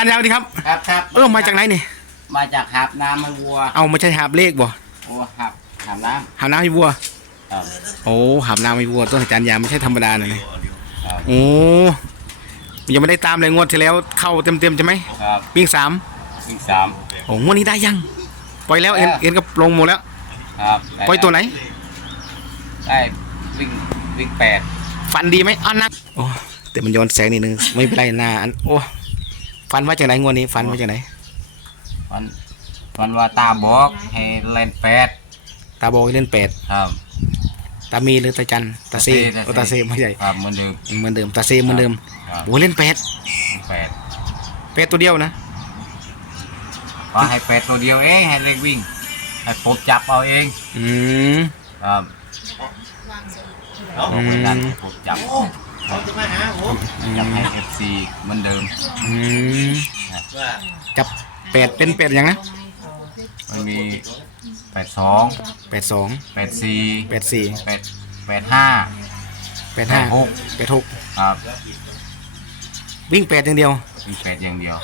ารย์ยาวดีครับ ครับครับเออมาจากไหนนี่มาจากหาบน้ำมันวัวเอาไม่ใช่หาบเลขบ่โอ้หาบหาบน้หาบน้ำให้วัวำครับโอ้หาบน้ำให้วัวต้นอาจารย์ยาไม่ใช่ธรรมดาเลยครับโอ้ยังไม่ได้ตามเลยงวดที่แล้วเข้าเต็มๆใช่ไหมครับวิ่งสามวิ่งสามโอ้งวดนี้ได้ยัง ปล่อยแล้วเอ็นแล้วเอ็นก็ลงหมดแล้ว ครับด้ปล่อยตัวไหน ได้วิ่งวิ่งแปด ฟันดีไหมอันนักโอ้แต่มันย้อนแสงนิดนึงไม่เป็นไรหน้าอันโอ้ ฟันว่าจากไหนงวดนี้ฟันว่าจากไหนวันวันว่าตาบอกให้เล่นแปดตาโบอยเล่นแปดครับตามีหรือตาจันตาเซตาเซโอ้ตาเซไม่ใช่ครับเหมือนเดิมเหมือนเดิมตาเซเหมือนเดิมครับโอ้เล่นแปดวิ่งแปดแปดตัวเดียวนะก็ให้แปดตัวเดียวเองให้เล็กวิ่งให้ผมจับเอาเองอืมครับอืมไม่ได้ผมจับ จับให้เอฟซีเหมือนเดิมอืมจับแปดเป็นแปดอย่างนะมันมีแปดสองแปดสองแปดสี่แปดสี่แปดแปดห้าแปดห้าแปดหกแปดหกครับวิ่งแปดอย่างเดียวมีแปดอย่างเดียว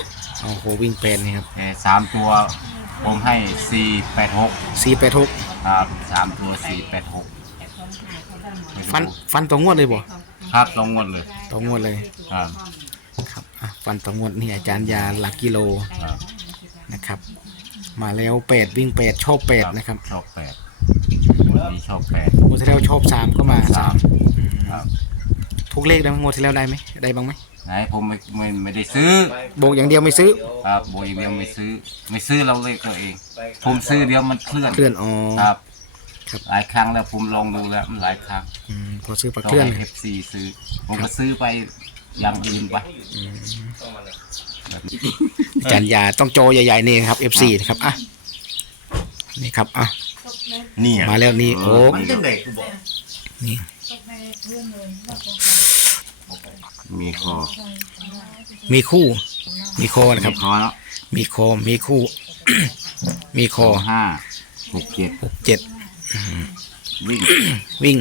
โอ้โหวิ่งแปดนี่ครับแต่สามตัวผมให้สี่แปดหกสี่แปดหกครับสามตัวสี่แปดหกฟันฟันต่องวดเลยบ่ ครับตรงหมดเลยต่องวดเลยครับ ครับอะฟันต่องวดนี่อาจารย์ยาหลักกิโลครับ นะครับ มาแล้วแปดวิ่งแปดชอบแปดนะครับชอบแปดวันนี้ชอบแปดงวดที่แล้วชอบสามก็มาสาสามมครับทุกเลขได้ไหมงวดที่แล้วได้ไหมได้บ้างไหมไหนผมไม่ไม่ไม่ได้ซื้อโบกอย่างเดียวไม่ซื้อครับโบยเดียวไม่ซื้อ ไม่ซื้อเราเลยตัวเอง ผมซื้อเดียวมันเคลื่อนเคลื่อนอ๋อครับ ครับ หลายครั้งแล้วผมลองดูแล้วมันหลายครั้งอืมพอซื้อปลาต้อเคลื่อนงให้เอฟซีซื้อ ผมก็ซื้อไปอย่างอื่นไปแบบนี้อาจารย์ยาต้องโจใหญ่ๆนี่ครับ F4 นะครับอะนี่ครับอะนี่มาแล้วนี่โอ้มันจังไดกูบอกนี่มีคอมีคู่ มีคอนะครับมีคอแล้วมีคอมีคู่ มีคอห้าหกเจ็ดหกเจ็ด วิ่งวิ่ง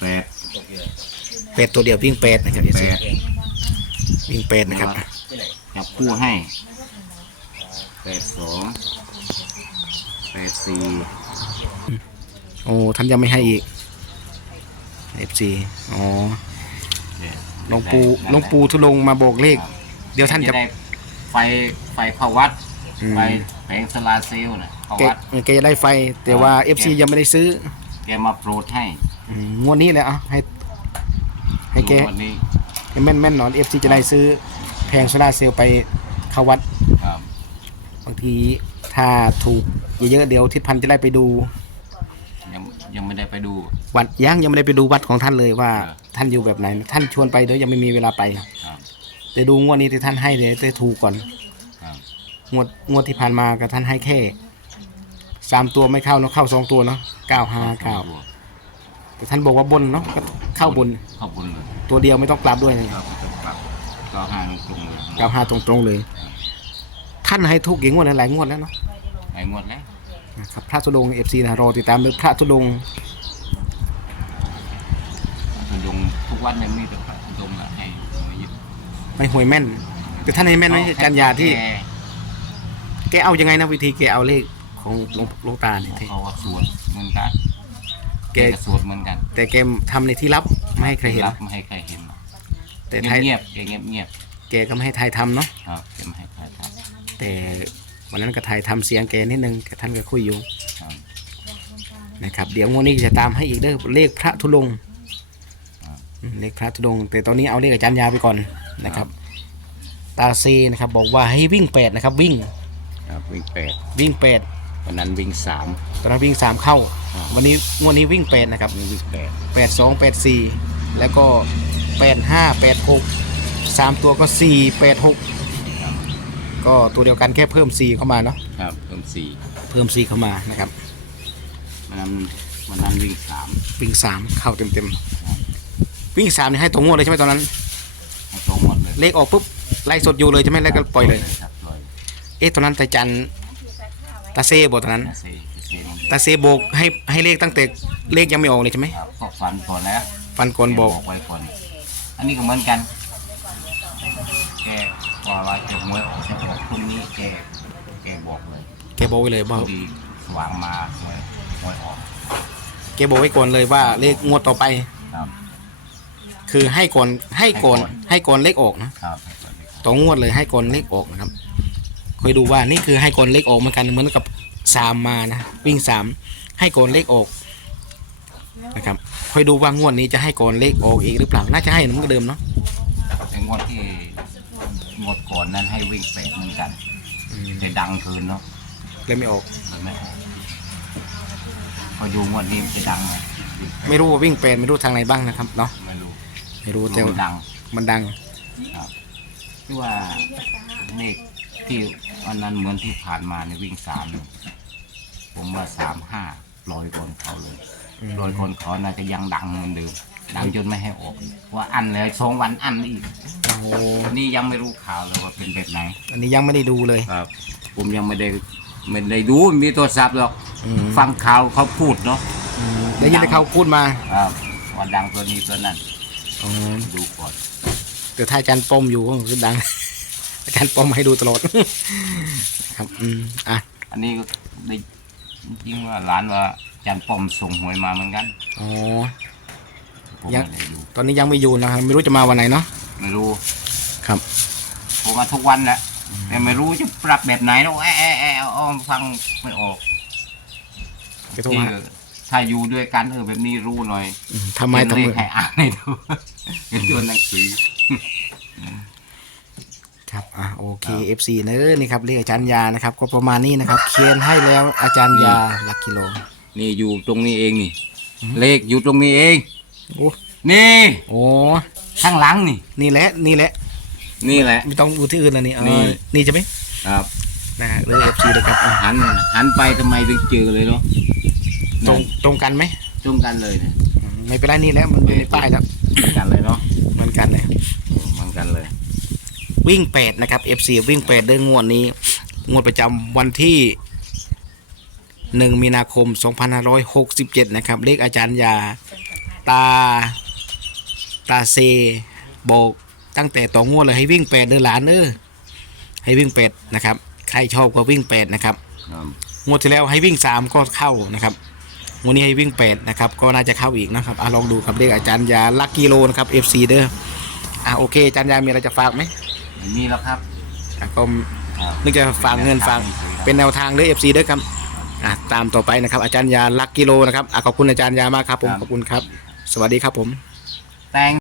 แปดแปดตัวเดียววิ่งแปดนะครับแป F4 ดวิ่งแปดนะครับจับคู่ให้แปดสองแปดสี่โอ้ท่านยังไม่ให้อีก F4 อ๋อเนี่ยหลวงปู่หลวงปู่ทุลงค์มาบอกเลข เดี๋ยวท่านจะได้ไฟไฟเข้าวัดอืม ไฟแผงโซลาร์เซลล์น่ะเข้าแกวัด แกจะได้ไฟ แต่ว่า FC ยังไม่ได้ซื้อแกมาโปรดให้อืมงวดนี้แหละอะให้ให้แกวันนี้ให้แม่นแม่นๆหนอน FC จะได้ซื้อแพงโซลาร์เซลล์ไปเข้าวัดครับบางทีถ้าถูกเยอะๆเดี๋ยวทิศพันธ์จะได้ไปดู ยังยังไม่ได้ไปดู วัดยังยังไม่ได้ไปดูวัดของท่านเลยว่า เออ ท่านอยู่แบบไหน ท่านชวนไปเดี๋ยวยังไม่มีเวลาไป ครับ แต่ดูงวดนี้ที่ท่านให้เดี๋ยวจะถูกก่อนครับ งวดงวดที่ผ่านมากับท่านให้แค่สามตัวไม่เข้าเนาะเข้าสองตัวเนาะเก้าห้าเก้าแต่ท่านบอกว่าบนเนาะก็เข้าบนเข้าบนเลยตัวเดียวไม่ต้องกลับด้วยครับครับก็ห้างตรงเลยเก้าห้าตรงๆเลย ท่านให้ทุกกี่งวดแล้วหลายงวดแล้วเนาะไอ้หมดแล้วนะครับพระธุดงค์เอฟซีนะรอติดตามเลยพระธุดงค์ทุดงทุกวันยังมีแต่พระทุดงแหละให้มายึดไม่หวยแม่นแต่ท่านให้แม่นไหมอาจารย์ยาที่แก แกเอายังไงนะวิธีแกเอาเลขของหลวงหลวงตาเนี่ยที่เขาว่าสวดเหมือนกันแกแกก็สวดเหมือนกันแต่แกทำในที่ลับไม่ให้ใครเห็น รับไม่ให้ใครเห็นแต่ไทยเงียบๆแกเงียบเงียบแกก็ไม่ให้ไทยทำเนาะๆครับแกไม่ให้ใครทแต่วันนั้นก็ไทยทำเสียงแกนิดนึงแต่ท่านก็คุยอยู่ำครับ นะครับเดี๋ยวงวดนี้จะตามให้อีกเด้อเลขพระธุดงค์ครับ อืมเลขพระธุดงค์แต่ตอนนี้เอาเลขอาจารย์ยาไปก่อนนะครับ ตาซีนะครับบอกว่าให้วิ่งแปดนะครับวิ่ง ครับวิ่งแปดวิ่งแปดวันนั้นวิ่งสาม ตอนนั้นวิ่งสามเข้า ครับ วันนี้งวดนี้วิ่งแปดนะครับนี่วิ่งแปดแปดสองแปดสี่แล้วก็แปดห้าแปดหกสามตัวก็สี่แปดหกก็ตัวเดียวกันแค่เพิ่มสี่เข้ามาเนาะครับเพิ่มสี่เพิ่มสี่เข้ามานะครับวันนั้นวันนั้นวิ่งสามวิ่งสามเข้าเต็มเต็มๆวิ่งสามนี่ให้ตรงงวดเลยใช่ไหมตอนนั้น ให้ตรงหมดเลยเลขออกปุ๊บไล่สดอยู่เลยใช่ไหมแล้วก็ปล่อยเลย ครับปล่อย เอ๊ะตอนนั้นตาจันตาเซบอกตอนนั้นนะเซเซมันตาเซโบกให้ให้เลขตั้งแต่เลขยังไม่ออกเลยใช่ไหมครับก็ฟันก่อนแล้วฟันก่อนบอกไว้ก่อน อันนี้ก็เหมือนกันแกว่าว่าจะหวยออกจะออกพรุ่งนี้แกแกบอกเลยแกบอกไว้เลยพว่าอดีสว่างมาหวยหวยออกแกบอกไว้ก่อนเลยว่าเลขงวดต่อไป ครับ คือให้ก่อนให้ก่อนให้ก่อนให้ก่อนเลขออกนะครับให้ก่อนเลยต่องวดเลยให้ก่อนเลขออกนะครับ คอยดูว่านี่คือให้ก่อนเลขออกเหมือนกันเหมือนกับสามมานะวิ่งสามให้ก่อนเลขออกนะครับคอยดูว่างวดนี้จะให้ก่อนเลขออกอีกหรือเปล่าน่าจะให้เหมือนเดิมเนาะแต่งวดที่งวดก่อนนั้นให้วิ่งเป็ดเหมือนกันอืมแต่ดังเกินเนาะเลยไม่ออกมันไม่ออกพอดูงวดนี้มันจะดังไหมไม่รู้ว่าวิ่งเป็นไม่รู้ทางไหนบ้างนะครับเนาะไม่รู้ไม่รู้แต่ดูดังมันดังครับที่ว่าเลข ที่วันนั้นเหมือนที่ผ่านมาในวิ่งสามเนี่ยผมว่าสามห้าลอยคนเขาเลยอืมลอยคนเขาน่าจะยังดังเหมือนเดิมดังจนไม่ให้ออกอีกว่าอันเลยสองวันอันอีกโอ้โหนี่ยังไม่รู้ข่าวเลยว่าเป็นแบบไหน อันนี้ยังไม่ได้ดูเลยครับ ผมยังไม่ได้ไม่ได้ดูมีโทรศัพท์หรอกอืมฟังข่าวเขาพูดเนาะอืมได้ยินแต่เขาพูดมาครับว่าดังตัวนี้ตัวนั้นอ๋อดูก่อน แต่ถ้าอาจารย์ป้อมอยู่ก็คือดัง อาจารย์ป้อมให้ดูตลอด ครับ อืมอะ อันนี้ก็ได้จริงๆว่าร้านว่าจันปอมส่งหวยมาเหมือนกันอ๋อ ผมยัง ไม่ได้ดูตอนนี้ยังไม่อยู่นะครับไม่รู้จะมาวันไหนเนาะ ไม่รู้ครับ ผมมาทุกวันแหละแต่ไม่รู้จะปรับแบบไหนแล้วแอะแอะแอะอ้อมฟังไม่ออกจะโทรที่หาถ้าอยู่ด้วยกันเออแบบนี้รู้หน่อยอืมทำไมต้องเขียนเลขให้อ่านให้ดูเป็นตัวหนังสือ ครับอะโอเคครับ FC เนอะนี่ครับเรียกอาจารย์ยานะครับ ก็ประมาณนี้นะครับเคียนให้แล้วอาจารย์ยาหลักกิโลนี่อยู่ตรงนี้เองนี่ เลขอยู่ตรงนี้เอง โอ้นี่โอ้ข้างหลังนี่ นี่แหละนี่แหละ นี่แหละ ไม่ต้องดูที่อื่นแล้วนี่เออนี่นี่จะไหมครับนะเลย FC เลยครับอะหันหันไปทำไมถึงเจอเลยเนาะตรงตรงกันไหมตรงกันเลยเนี่ยอืมไม่เป็นไรนี่แหละมันอยู่ในป้ายแล้วเหมือนกันเลยเนาะ เหมือนกันเลย เหมือนกันเลย วิ่งแปดนะครับ FC วิ่งแปดเดือนงวดนี้ งวดประจำวันที่หนึ่งมีนาคม 2567 นะครับ เลขอาจารย์ยาตาตาเซบอกตั้งแต่ต่องวดเลยให้วิ่งแปดเดือนหลานเออให้วิ่งแปดนะครับ ใครชอบก็วิ่งแปดนะครับครับงวดที่แล้วให้วิ่งสามก็เข้านะครับงวดนี้ให้วิ่งแปดนะครับก็น่าจะเข้าอีกนะครับอะลองดูครับเลขอาจารย์ยาลักกิโลนะครับ FC เด้ออะโอเคอาจารย์ยามีอะไรจะฝากไหม ไม่มีแล้วครับอะก็ครับนึกจะฝากเงินฝากเป็นแนวทางเด้อ FC เด้อครับอะตามต่อไปนะครับ อาจารย์ยาลักกิโลนะครับอะขอบคุณอาจารย์ยามากครับผมขอบคุณครับ สวัสดีครับผม แต่ง